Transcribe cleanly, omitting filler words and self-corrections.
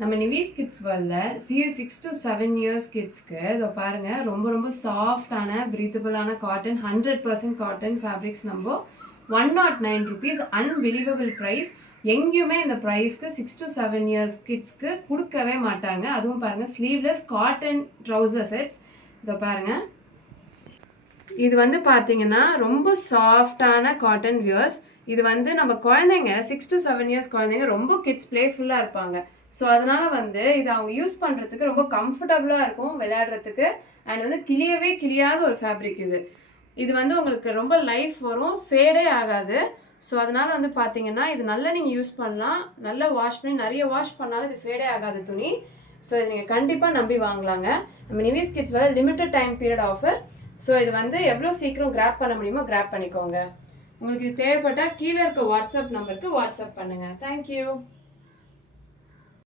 நம்ம நிவிஸ் கிட்ஸ் வேர்ல்டில் CS 6 to 7 years கிட்ஸ்க்கு இதோ பாருங்கள் ரொம்ப சாஃப்டான பிரீத்தபிளான காட்டன் 100% காட்டன் ஃபேப்ரிக்ஸ் நம்ம 109 rupees அன்பிலீவபிள் ப்ரைஸ். எங்கேயுமே இந்த ப்ரைஸ்க்கு 6 to 7 years கிட்ஸ்க்கு கொடுக்கவே மாட்டாங்க. அதுவும் பாருங்கள் ஸ்லீவ்லெஸ் காட்டன் ட்ரௌசர் செட்ஸ். இதோ பாருங்கள், இது வந்து பார்த்தீங்கன்னா ரொம்ப சாஃப்டான காட்டன் வியர்ஸ். இது வந்து நம்ம குழந்தைங்க 6 to 7 years குழந்தைங்க ரொம்ப கிட்ஸ் ப்ளேஃபுல்லாக இருப்பாங்க. ஸோ அதனால் வந்து இது அவங்க யூஸ் பண்ணுறதுக்கு ரொம்ப கம்ஃபர்டபுளாக இருக்கும் விளையாடுறதுக்கு. அண்ட் வந்து கிளியாத ஒரு ஃபேப்ரிக் இது. இது வந்து உங்களுக்கு ரொம்ப லைஃப் வரும், ஃபேடே ஆகாது. ஸோ அதனால் வந்து பார்த்தீங்கன்னா இது நல்லா நீங்கள் யூஸ் பண்ணலாம். நல்லா வாஷ் பண்ணி நிறைய வாஷ் பண்ணாலும் இது ஃபேடே ஆகாது துணி. ஸோ இது நீங்கள் கண்டிப்பாக நம்பி வாங்கலாங்க. நம்ம நிவிஸ் கிட்ஸ் வேறு limited time period offer. So இது வந்து எவ்வளோ சீக்கிரம் கிராப் பண்ண முடியுமோ கிராப் பண்ணிக்கோங்க. உங்களுக்கு இது தேவைப்பட்டால் கீழே இருக்க வாட்ஸ்அப் நம்பருக்கு வாட்ஸ்அப் பண்ணுங்கள். தேங்க்யூ.